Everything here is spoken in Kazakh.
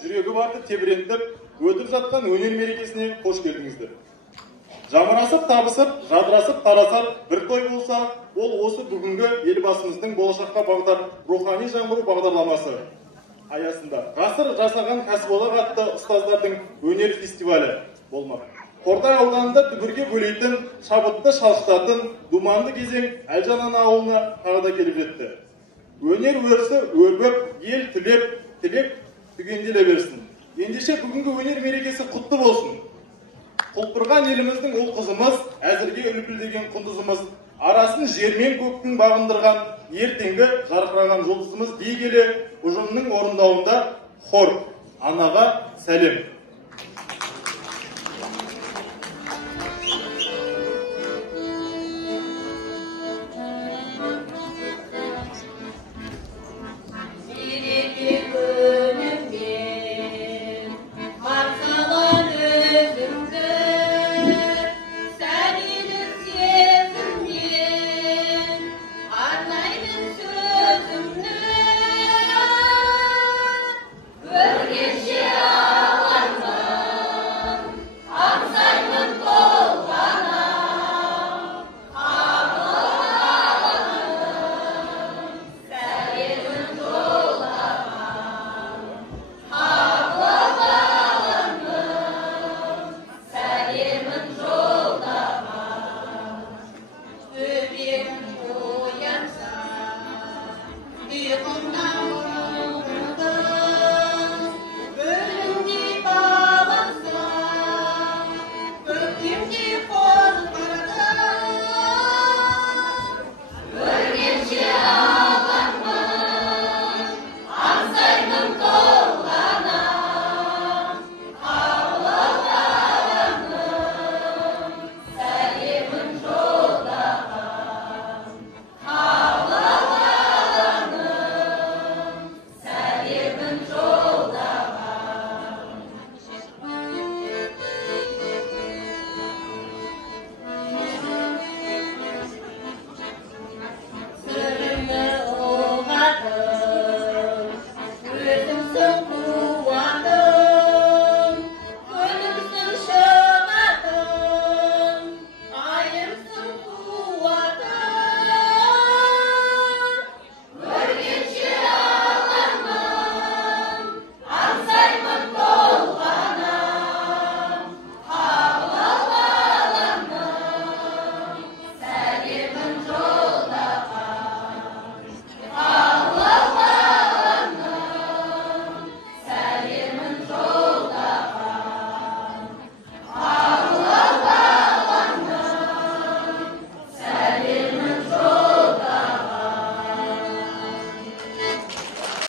Жүрегі барды тебірентіп, өтіп жатқан өнер мерекесіне қош келдіңіздер. Жамырасып, табысып, жадырасып, тарасар бір той болса, ол осы бүгінгі елбасымыздың болашаққа бағдар рухани жаңғыру бағдарламасы аясында ғасыр жасаған кәсіподақ атты ұстаздардың өнер фестивалі болмақ. Қордай ауданында түбірге бөлейтін, шабытты шалшытатын думанды кезең Әлжан ауылына тағы да келіп жетті. Өнер өрісі өрбіп, ел тілеп түгенделе берсін. Ендеше бүгінгі өнер мерекесі құтты болсын. Құлпырған еліміздің ұл қызымыз, әзірге үлпілдеген құндызымыз, арасын жер мен көктің бағындырған, ертеңгі жарқыраған жұлдызымыз дей келе, ұжымның орындауында хор, анаға сәлем.